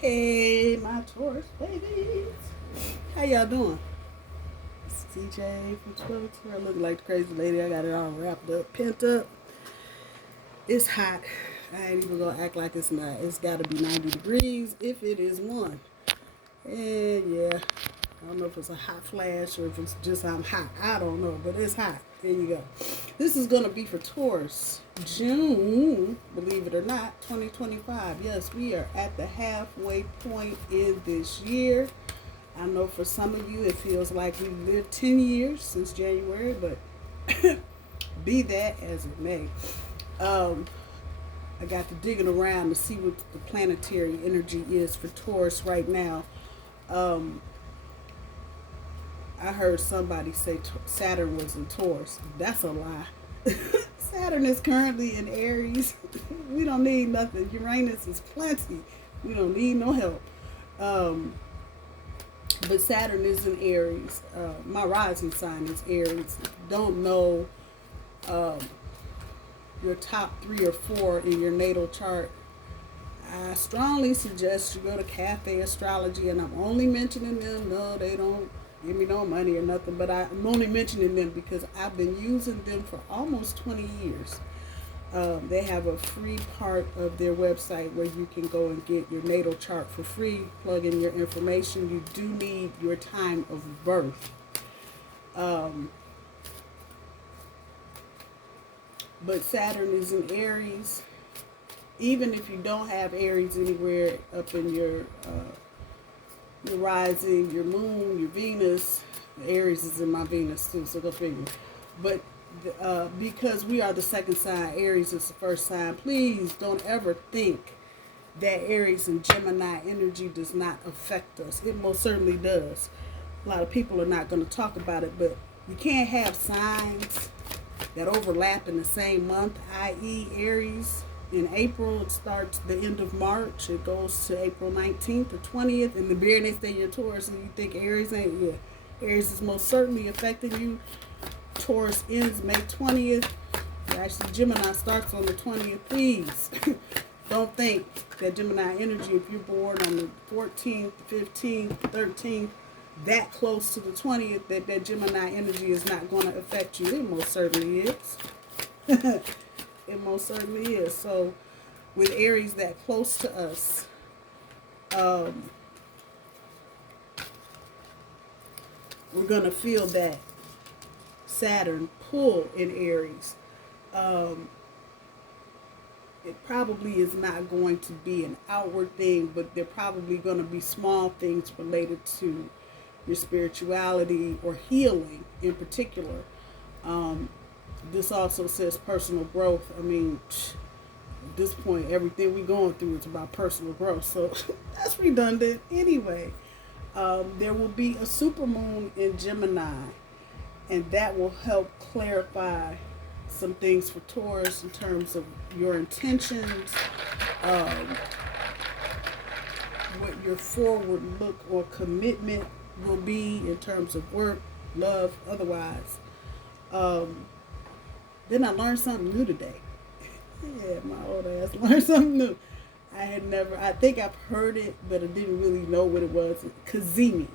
Hey, my Taurus babies. How y'all doing? It's CJ from Twitter. I look like the crazy lady. I got it all wrapped up, pent up. It's hot. I ain't even gonna act like it's not. It's gotta be 90 degrees if it is one. And yeah, I don't know if it's a hot flash or if it's just I'm hot. I don't know, but it's hot. There you go. This is gonna be for Taurus. June, believe it or not, 2025. Yes, we are at the halfway point in this year. I know for some of you it feels like we've lived 10 years since January, but be that as it may. I got to digging around to see what the planetary energy is for Taurus right now. I heard somebody say Saturn was in Taurus. That's a lie. Saturn is currently in Aries. We don't need nothing. Uranus is plenty. We don't need no help. But Saturn is in Aries. My rising sign is Aries. Don't know your top 3 or 4 in your natal chart. I strongly suggest you go to Cafe Astrology, and I'm only mentioning them. No, they don't give me no money or nothing, but I'm only mentioning them because I've been using them for almost 20 years. They have a free part of their website where you can go and get your natal chart for free, plug in your information. You do need your time of birth. But Saturn is in Aries. Even if you don't have Aries anywhere up in your rising, your moon, your Venus, Aries is in my Venus too, so go figure. But because we are the second sign, Aries is the first sign, please don't ever think that Aries and Gemini energy does not affect us. It most certainly does. A lot of people are not going to talk about it, but you can't have signs that overlap in the same month, i.e. Aries. In April, it starts the end of March. It goes to April 19th or 20th. And the very next day you're Taurus and you think Aries ain't. Yeah, Aries is most certainly affecting you. Taurus ends May 20th. Actually, Gemini starts on the 20th. Please don't think that Gemini energy, if you're born on the 14th, 15th, 13th, that close to the 20th, that Gemini energy is not going to affect you. It most certainly is. It most certainly is. So, with Aries that close to us, we're going to feel that Saturn pull in Aries. It probably is not going to be an outward thing, but there probably going to be small things related to your spirituality or healing in particular. This also says personal growth. I mean, at this point, everything we're going through is about personal growth. So that's redundant. Anyway, there will be a supermoon in Gemini, and that will help clarify some things for Taurus in terms of your intentions, what your forward look or commitment will be in terms of work, love, otherwise. Then I learned something new today. Yeah, my old ass learned something new. I think I've heard it, but I didn't really know what it was. CAZIMI.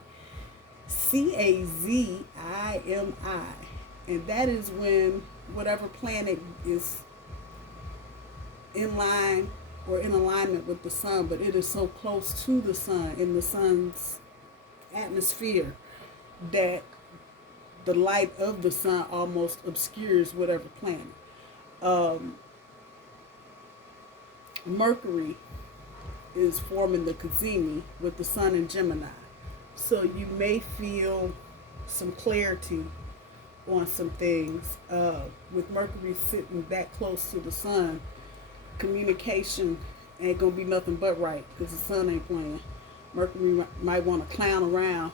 CAZIMI. And that is when whatever planet is in line or in alignment with the sun, but it is so close to the sun in the sun's atmosphere that the light of the sun almost obscures whatever planet. Mercury is forming the CAZIMI with the sun in Gemini. So you may feel some clarity on some things. With Mercury sitting that close to the sun, communication ain't going to be nothing but right because the sun ain't playing. Mercury might want to clown around,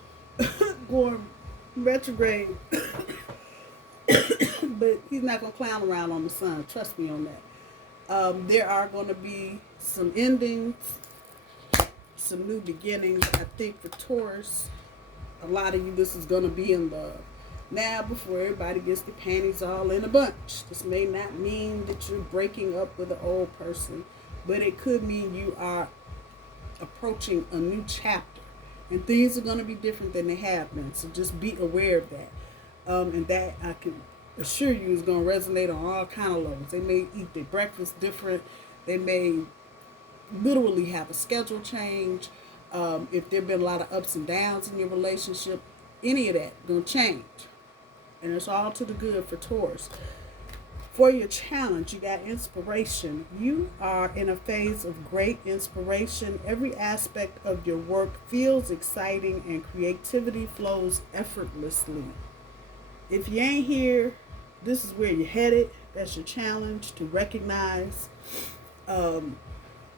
going retrograde, but he's not going to clown around on the sun. Trust me on that. There are going to be some endings, some new beginnings. I think for Taurus, a lot of you, this is going to be in love. Now, before everybody gets the panties all in a bunch, this may not mean that you're breaking up with an old person, but it could mean you are approaching a new chapter. And things are going to be different than they have been. So just be aware of that. And that I can assure you is going to resonate on all kind of levels. They may eat their breakfast different. They may literally have a schedule change. If there have been a lot of ups and downs in your relationship, any of that going to change. And it's all to the good for Taurus. For your challenge, you got inspiration. You are in a phase of great inspiration. Every aspect of your work feels exciting and creativity flows effortlessly. If you ain't here, this is where you're headed. That's your challenge, to recognize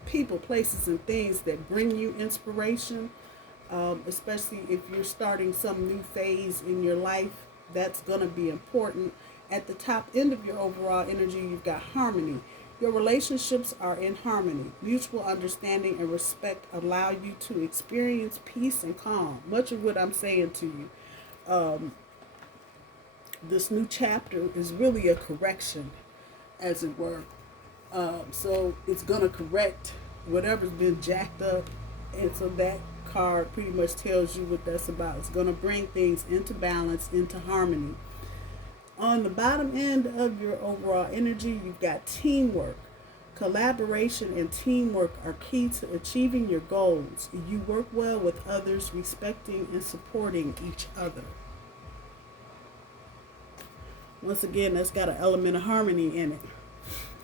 people, places, and things that bring you inspiration, especially if you're starting some new phase in your life. That's going to be important. At the top end of your overall energy, you've got harmony. Your relationships are in harmony. Mutual understanding and respect allow you to experience peace and calm. Much of what I'm saying to you, this new chapter is really a correction, as it were. So it's going to correct whatever's been jacked up. And so that card pretty much tells you what that's about. It's going to bring things into balance, into harmony. On the bottom end of your overall energy, you've got teamwork. Collaboration and teamwork are key to achieving your goals. You work well with others, respecting and supporting each other. Once again, that's got an element of harmony in it.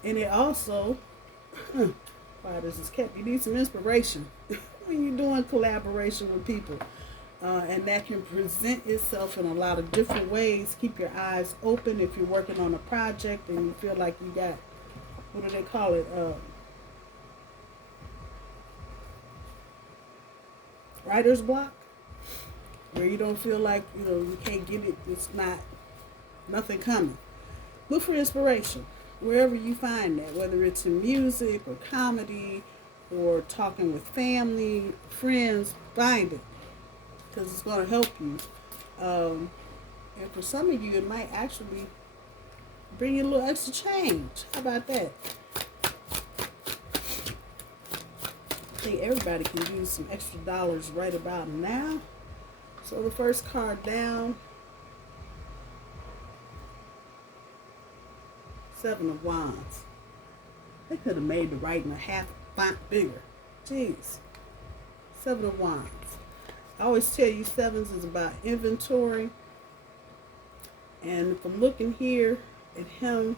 And it also, why this is kept, you need some inspiration when you're doing collaboration with people. And that can present itself in a lot of different ways. Keep your eyes open if you're working on a project and you feel like you got, what do they call it? Writer's block, where you don't feel like, you can't get it. It's nothing coming. Look for inspiration wherever you find that, whether it's in music or comedy or talking with family, friends. Find it, because it's going to help you. And for some of you, it might actually bring you a little extra change. How about that? I think everybody can use some extra dollars right about now. So the first card down, Seven of Wands. They could have made the writing a half font bigger. Jeez. Seven of Wands. I always tell you sevens is about inventory. And if I'm looking here at him,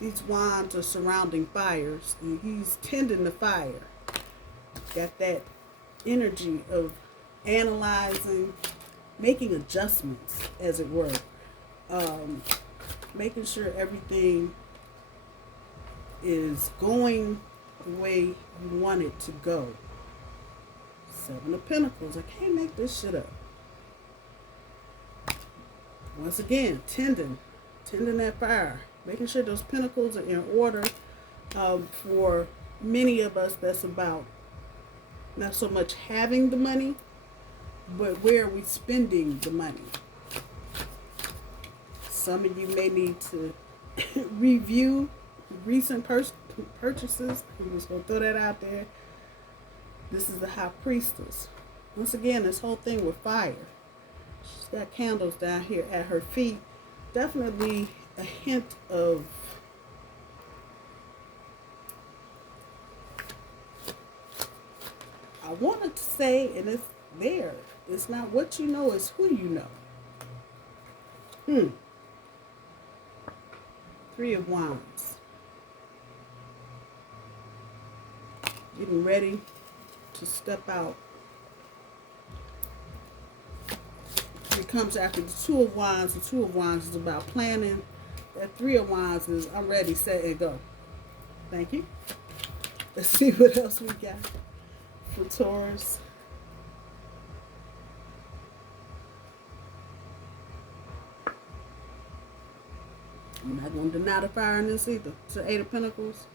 these wands are surrounding fires, and he's tending the fire. Got that energy of analyzing, making adjustments, as it were. Making sure everything is going the way you want it to go. Seven of Pentacles. I can't make this shit up. Once again, tending that fire. Making sure those pentacles are in order. For many of us, that's about not so much having the money, but where are we spending the money? Some of you may need to review recent purchases. I'm just going to throw that out there. This is the High Priestess. Once again, this whole thing with fire. She's got candles down here at her feet. Definitely a hint of I wanted to say, and it's there. It's not what you know, it's who you know. Three of Wands. Getting ready to step out. It comes after the Two of Wands. The Two of Wands is about planning. That Three of Wands is I'm ready, set, and go. Thank you. Let's see what else we got for Taurus. I'm not going to deny the fire in this either. It's the Eight of Pentacles.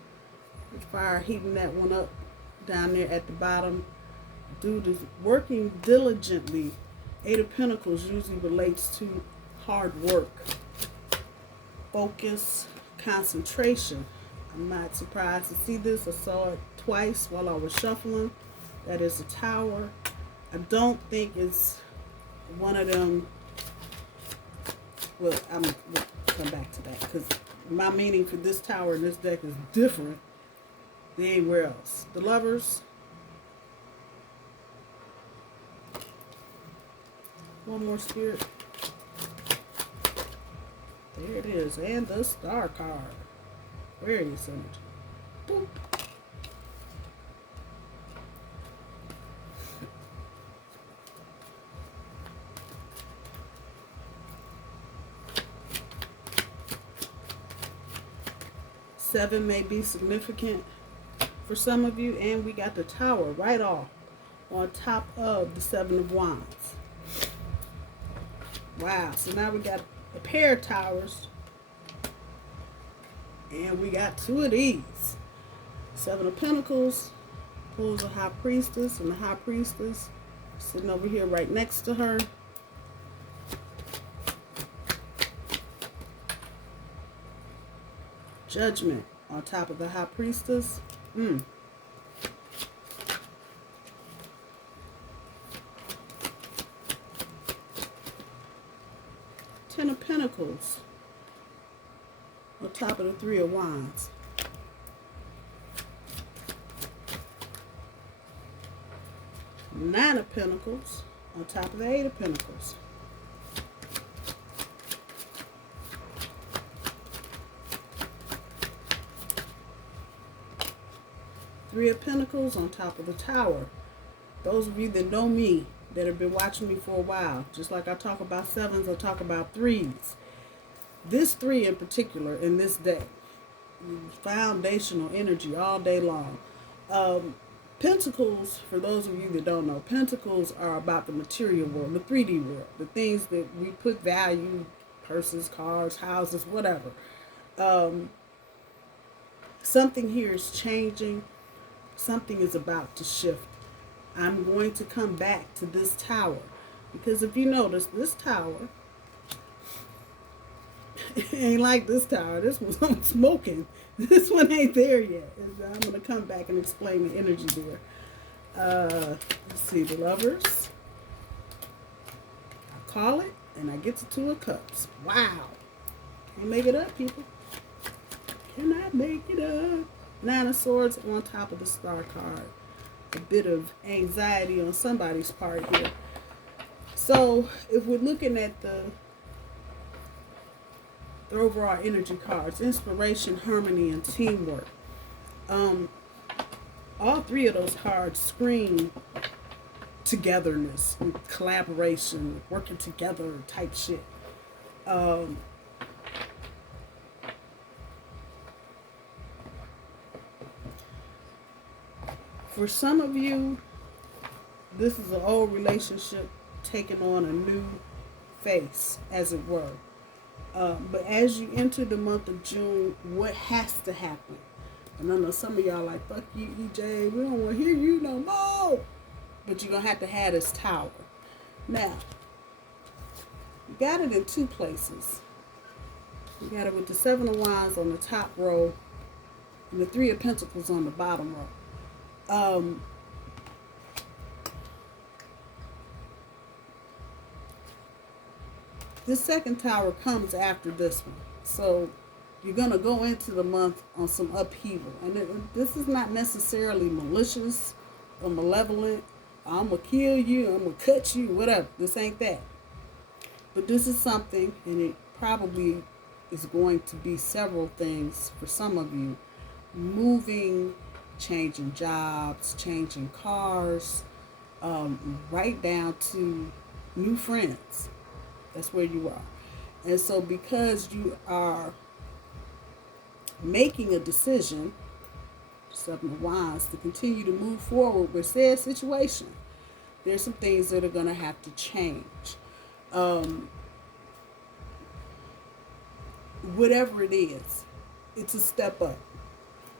The fire heating that one up down there at the bottom. Dude is working diligently. Eight of Pentacles usually relates to hard work, focus, concentration. I'm not surprised to see this. I saw it twice while I was shuffling. That is a tower. I don't think it's one of them. Well, we'll come back to that because my meaning for this tower in this deck is different than anywhere else. The Lovers. One more Spirit. There it is. And the Star card. Aquarius energy. Boop. Seven may be significant for some of you, and we got the Tower right off on top of the Seven of Wands. Wow, so now we got a pair of towers, and we got two of these. Seven of Pentacles pulls a High Priestess, and the High Priestess sitting over here right next to her. Judgment on top of the High Priestess. Ten of Pentacles on top of the Three of Wands. Nine of Pentacles on top of the Eight of Pentacles. Three of Pentacles on top of the Tower. Those of you that know me, that have been watching me for a while, just like I talk about sevens, I talk about threes. This three in particular in this deck, foundational energy all day long. Pentacles, for those of you that don't know, Pentacles are about the material world, the 3D world, the things that we put value, purses, cars, houses, whatever. Something here is changing. Something is about to shift. I'm going to come back to this tower because if you notice, this tower ain't like this tower. This one's smoking. This one ain't there yet. I'm going to come back and explain the energy there. Let's see, the Lovers. I call it, and I get to Two of Cups. Wow. Can't make it up, people. Cannot make it up. Nine of Swords on top of the Star card. A bit of anxiety on somebody's part here. So if we're looking at the overall energy cards, inspiration, harmony, and teamwork, all three of those cards scream togetherness, collaboration, working together type shit. For some of you, this is an old relationship taking on a new face, as it were. But as you enter the month of June, what has to happen? And I know some of y'all like, fuck you, EJ, we don't want to hear you no more. But you're going to have this tower. Now, you got it in two places. You got it with the Seven of Wands on the top row and the Three of Pentacles on the bottom row. This second tower comes after this one. So you're going to go into the month on some upheaval. And this is not necessarily malicious or malevolent. I'm going to kill you, I'm going to cut you, whatever. This ain't that. But this is something, and it probably is going to be several things for some of you. Moving, changing jobs, changing cars, right down to new friends. That's where you are. And so because you are making a decision, Seven of Wands, to continue to move forward with said situation, there's some things that are going to have to change. Whatever it is, it's a step up.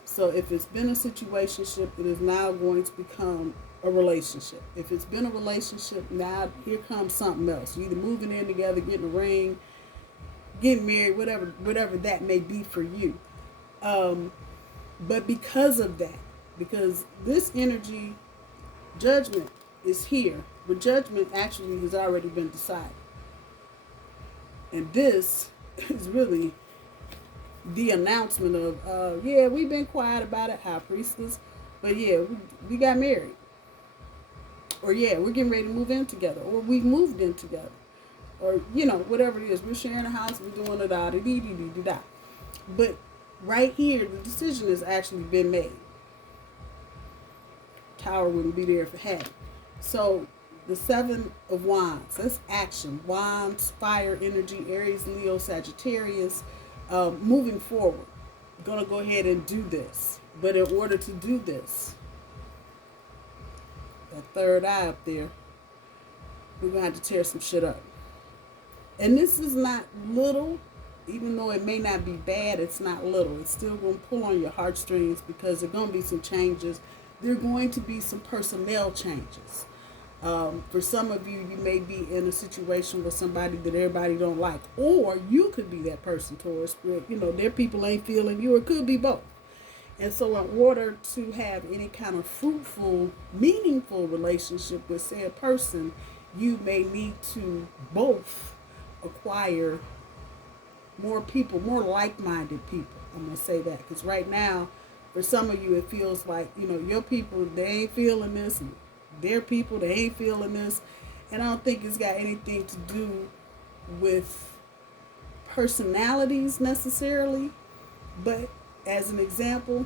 So if it's been a situationship, it is now going to become a relationship. If it's been a relationship, now here comes something else. You're either moving in together, getting a ring, getting married, whatever that may be for you. But because of that, because this energy, judgment is here, but judgment actually has already been decided. And this is really the announcement of, yeah, we've been quiet about it, High Priestess, but yeah, we got married. Or yeah, we're getting ready to move in together, or we moved in together, or you know, whatever it is, we're sharing a house, we're doing it all, da. But right here, the decision has actually been made. Tower wouldn't be there if it hadn't. So the Seven of Wands, that's action. Wands, fire energy, Aries, Leo, Sagittarius, moving forward. Gonna go ahead and do this. But in order to do this, that third eye up there, we're gonna have to tear some shit up. And this is not little, even though it may not be bad, it's not little. It's still gonna pull on your heartstrings because there's gonna be some changes. There are going to be some personnel changes. For some of you, you may be in a situation with somebody that everybody don't like, or you could be that person, Taurus, where you know their people ain't feeling you, or it could be both. And so, in order to have any kind of fruitful, meaningful relationship with said person, you may need to both acquire more people, more like-minded people. I'm gonna say that because right now, for some of you, it feels like you know your people they ain't feeling this. And their people, they ain't feeling this. And I don't think it's got anything to do with personalities necessarily. But as an example,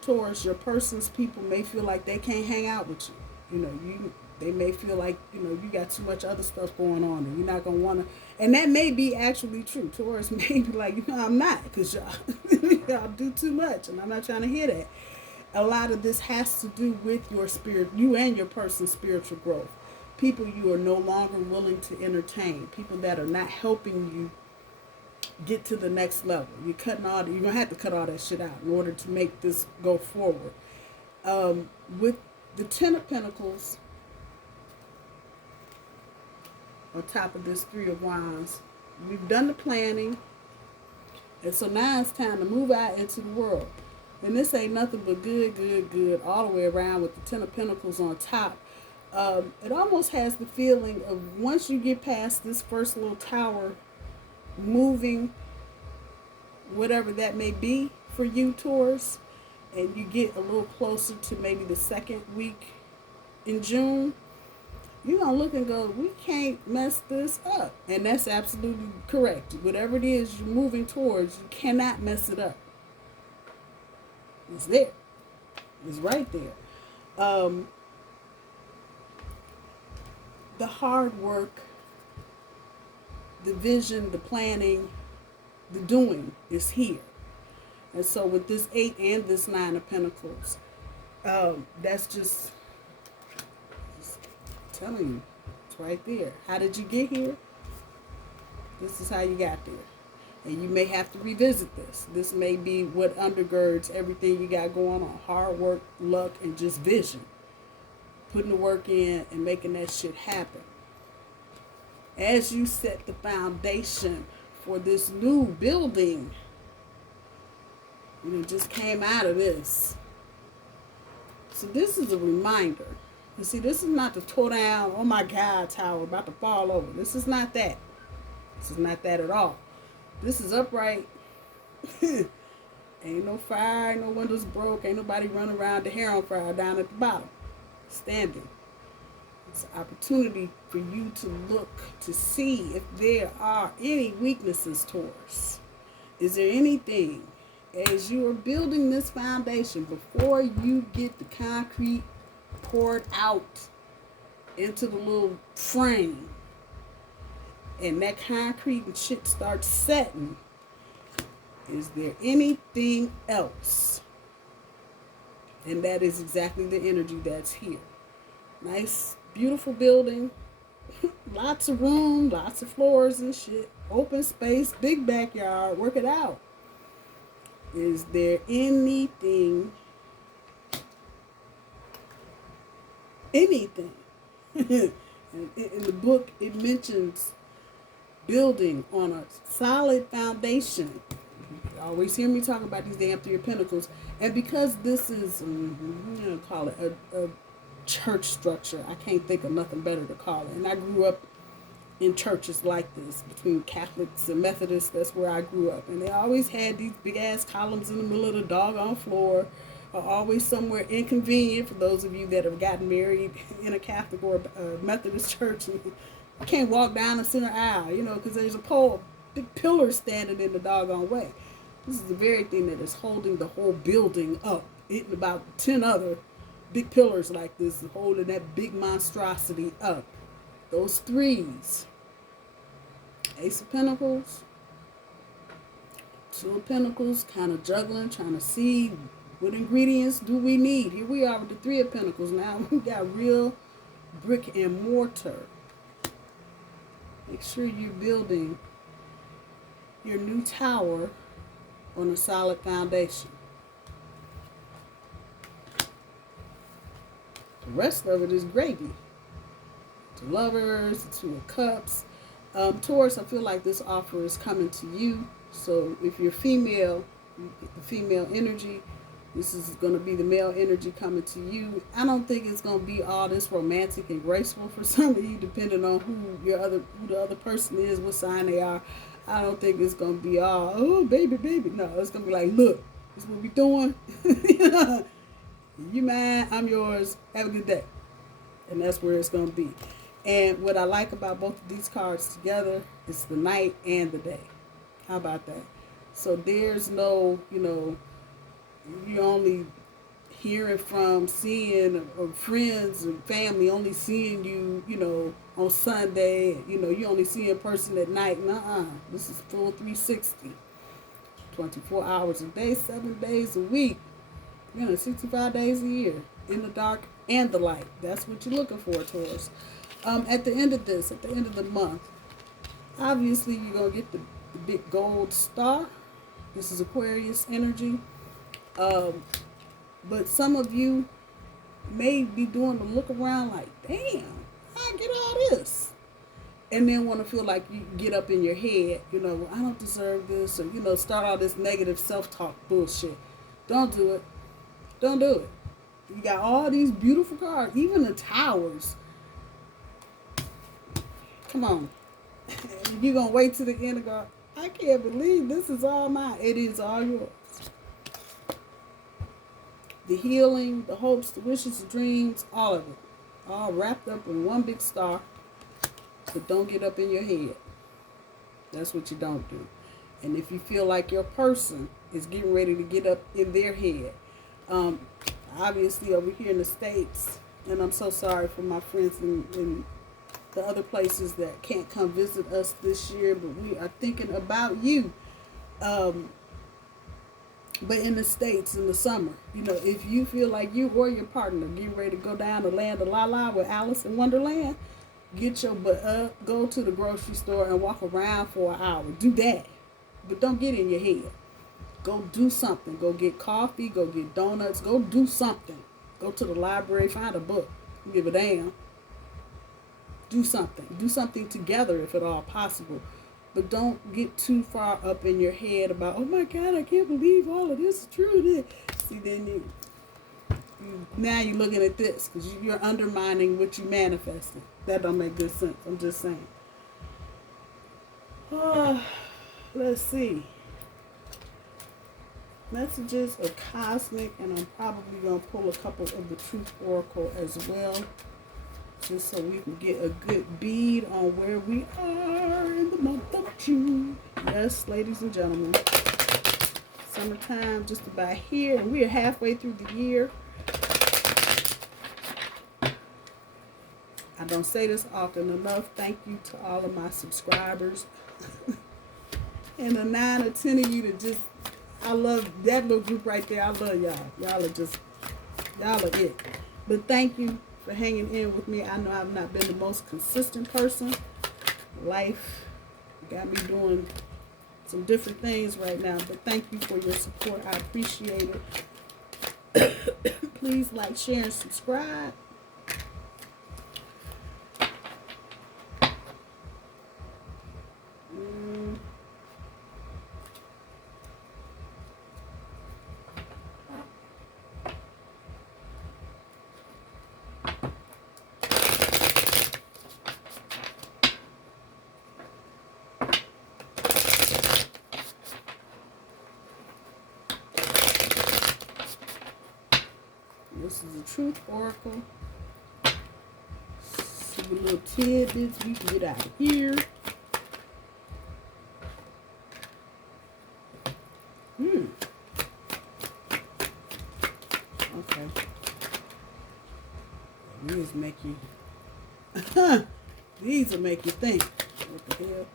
Taurus, your person's people may feel like they can't hang out with you. You know, they may feel like, you know, you got too much other stuff going on and you're not going to want to. And that may be actually true. Taurus may be like, you know, I'm not because y'all do too much and I'm not trying to hear that. A lot of this has to do with your spirit, you and your person's spiritual growth. People you are no longer willing to entertain. People that are not helping you get to the next level. You're going to have to cut all that shit out in order to make this go forward. With the Ten of Pentacles on top of this Three of Wands, we've done the planning. And so now it's time to move out into the world. And this ain't nothing but good all the way around with the Ten of Pentacles on top. It almost has the feeling of once you get past this first little tower, moving, whatever that may be for you, Taurus, and you get a little closer to maybe the second week in June, you're going to look and go, we can't mess this up. And that's absolutely correct. Whatever it is you're moving towards, you cannot mess it up. It's there. It's right there. The hard work, the vision, the planning, the doing is here. And so with this 8 and this 9 of Pentacles, that's just telling you, it's right there. How did you get here? This is how you got there. And you may have to revisit this. This may be what undergirds everything you got going on. Hard work, luck, and just vision. Putting the work in and making that shit happen. As you set the foundation for this new building, you just came out of this. So this is a reminder. You see, this is not the toe down, oh my God, tower about to fall over. This is not that. This is not that at all. This is upright. Ain't no fire, ain't no windows broke, ain't nobody running around the hair on fire down at the bottom. Standing. It's an opportunity for you to look to see if there are any weaknesses, Taurus. Is there anything as you are building this foundation before you get the concrete poured out into the little frame? And that concrete and shit starts setting. Is there anything else? And that is exactly the energy that's here. Nice, beautiful building. Lots of room, lots of floors and shit. Open space, big backyard. Work it out. Is there anything? In the book, it mentions building on a solid foundation. You always hear me talk about these damn Three of Pentacles. And because this is, call it a church structure, I can't think of nothing better to call it. And I grew up in churches like this, between Catholics and Methodists. That's where I grew up. And they always had these big ass columns in the middle of the doggone floor, or always somewhere inconvenient for those of you that have gotten married in a Catholic or a Methodist church. And you can't walk down the center aisle, because there's a pole, big pillar standing in the doggone way. This is the very thing that is holding the whole building up. It about 10 other big pillars like this is holding that big monstrosity up. Those threes. Ace of Pentacles, Two of Pentacles, kind of juggling, trying to see what ingredients do we need. Here we are with the Three of Pentacles. Now we got real brick and mortar. Make sure you're building your new tower on a solid foundation. The rest of it is gravy. The Lovers, the Two of Cups. Taurus, I feel like this offer is coming to you. So if you're female, you get the female energy. This is going to be the male energy coming to you. I don't think it's going to be all this romantic and graceful for some of you, depending on who the other person is, what sign they are. I don't think it's going to be all, oh, baby, baby. No, it's going to be like, look, this is what we doing. You mine, I'm yours. Have a good day. And that's where it's going to be. And what I like about both of these cards together is the night and the day. How about that? So there's no, you're only hearing from, seeing, or friends and family only seeing you, on Sunday. You only see a person at night. Nuh-uh. This is full 360. 24 hours a day, 7 days a week. 65 days a year. In the dark and the light. That's what you're looking for, Taurus. At the end of this, at the end of the month, obviously you're going to get the big gold star. This is Aquarius energy. But some of you may be doing the look around like, damn, I get all this. And then want to feel like you get up in your head, well, I don't deserve this, or, start all this negative self-talk bullshit. Don't do it. Don't do it. You got all these beautiful cards, even the towers. Come on. You're going to wait till the end and go, I can't believe this is all mine. It is all yours. The healing, the hopes, the wishes, the dreams, all of it. All wrapped up in one big star. But don't get up in your head. That's what you don't do. And if you feel like your person is getting ready to get up in their head, obviously over here in the States, and I'm so sorry for my friends in the other places that can't come visit us this year, but we are thinking about you. But in the States, in the summer, if you feel like you or your partner getting ready to go down the land of La La with Alice in Wonderland, get your butt up, go to the grocery store and walk around for an hour. Do that. But don't get in your head. Go do something. Go get coffee. Go get donuts. Go do something. Go to the library. Find a book. Give a damn. Do something. Do something together if at all possible. But don't get too far up in your head about, oh my God, I can't believe all of this is true. See, then now you're looking at this because you're undermining what you manifested. That don't make good sense. I'm just saying. Let's see. Messages are cosmic, and I'm probably going to pull a couple of the Truth Oracle as well, just so we can get a good bead on where we are in the month of June. Yes, ladies and gentlemen. Summertime just about here, and we are halfway through the year. I don't say this often enough. Thank you to all of my subscribers. And the 9 or 10 of you that just, I love that little group right there. I love y'all. Y'all are it. But thank you for hanging in with me. I know I've not been the most consistent person. Life got me doing some different things right now. But thank you for your support. I appreciate it. Please like, share, and subscribe. This is a truth oracle. Some little tidbits we can get out of here. Okay. These make you these will make you think. What the hell?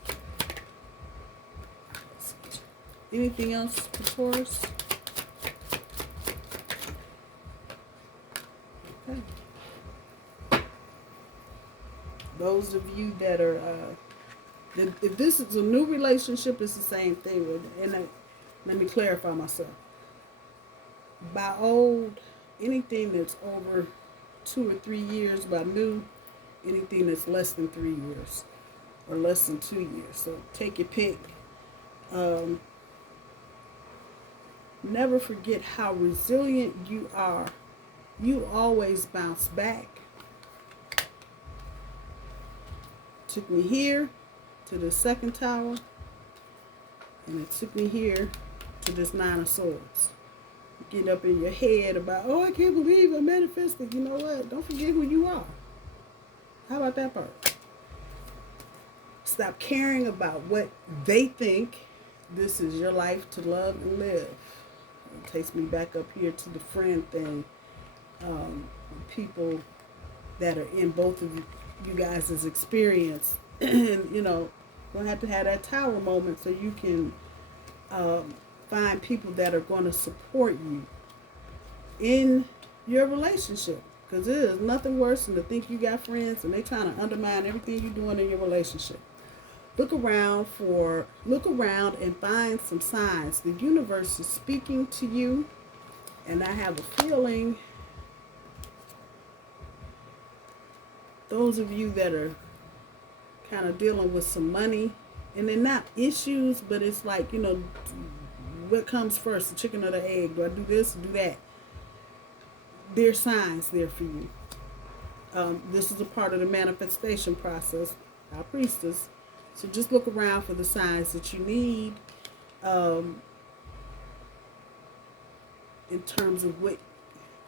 Anything else for Taurus? Okay. Those of you that are if this is a new relationship, it's the same thing. And let me clarify myself. By old, anything that's over 2 or 3 years. By new, anything that's less than 3 years or less than 2 years. So take your pick. Never forget how resilient you are. You always bounce back. Took me here to the second tower, and it took me here to this 9 of Swords. Get up in your head about, oh, I can't believe I manifested. You know what? Don't forget who you are. How about that part? Stop caring about what they think. This is your life to love and live. It takes me back up here to the friend thing. People that are in both of you guys' experience. And, you know, you'll have to have that tower moment so you can find people that are going to support you in your relationship. Because there is nothing worse than to think you got friends and they trying to undermine everything you're doing in your relationship. Look around and find some signs. The universe is speaking to you, and I have a feeling those of you that are kind of dealing with some money, and they're not issues, but it's like, you know, what comes first, the chicken or the egg? Do I do this or do that? There's signs there for you. This is a part of the manifestation process, our priestess. So just look around for the signs that you need in terms of what,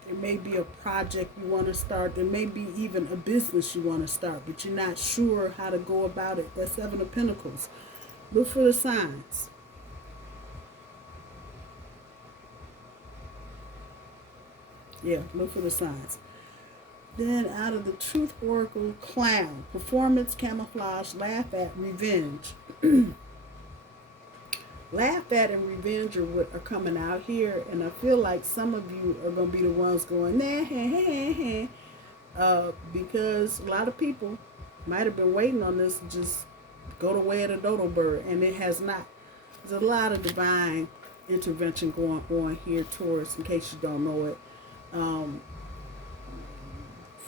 there may be a project you want to start. There may be even a business you want to start, but you're not sure how to go about it. That's 7 of Pentacles. Look for the signs. Yeah, look for the signs. Then out of the Truth Oracle, Clown. Performance, camouflage, laugh at, revenge. Laugh at and revenge are what are coming out here. And I feel like some of you are going to be the ones going, because a lot of people might have been waiting on this to just go the way of the dodo bird. And it has not. There's a lot of divine intervention going on here, Taurus, in case you don't know it.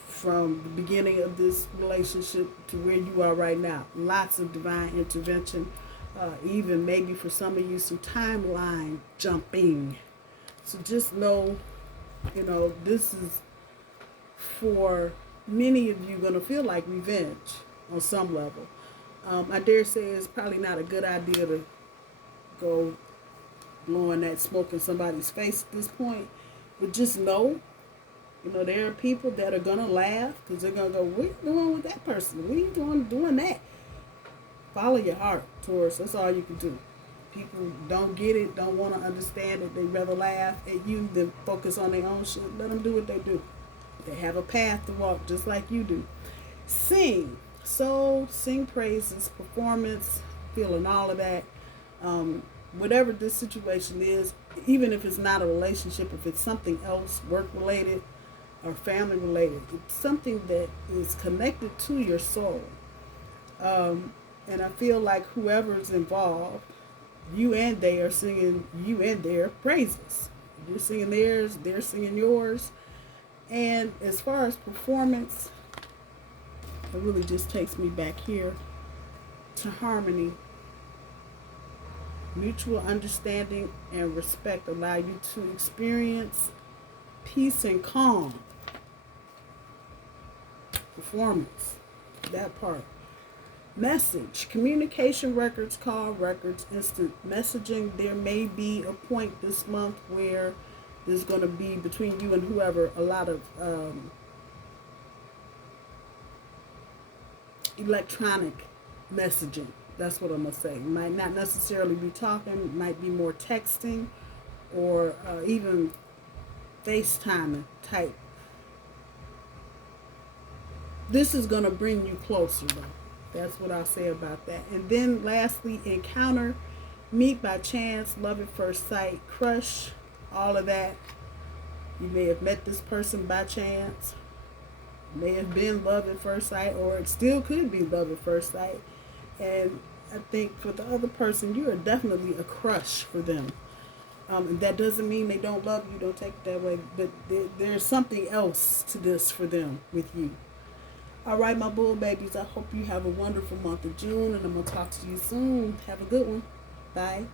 From the beginning of this relationship to where you are right now. Lots of divine intervention. Even maybe for some of you, some timeline jumping. So just know, you know, this is for many of you going to feel like revenge on some level. I dare say it's probably not a good idea to go blowing that smoke in somebody's face at this point. But just know, you know, there are people that are going to laugh because they're going to go, what are you doing with that person? What are you doing that? Follow your heart, Taurus. That's all you can do. People don't get it, don't want to understand it. They rather laugh at you than focus on their own shit. Let them do what they do. They have a path to walk just like you do. Sing. Soul, sing praises, performance, feeling all of that. Whatever this situation is, even if it's not a relationship, if it's something else, work-related or family-related, it's something that is connected to your soul. And I feel like whoever's involved, you and they are singing you and their praises. You're singing theirs, they're singing yours. And as far as performance, it really just takes me back here to harmony. Mutual understanding and respect allow you to experience peace and calm. Performance, that part. Message, communication records, call records, instant messaging. There may be a point this month where There's going to be between you and whoever a lot of electronic messaging. That's what I'm going to say. Might not necessarily be talking, might be more texting or even FaceTiming type. This is going to bring you closer, though. That's what I'll say about that. And then lastly, encounter, meet by chance, love at first sight, crush, all of that. You may have met this person by chance. May have been love at first sight, or it still could be love at first sight. And I think for the other person, you are definitely a crush for them. And that doesn't mean they don't love you, don't take it that way, but there's something else to this for them with you. All right, my bull babies, I hope you have a wonderful month of June, and I'm going to talk to you soon. Have a good one. Bye.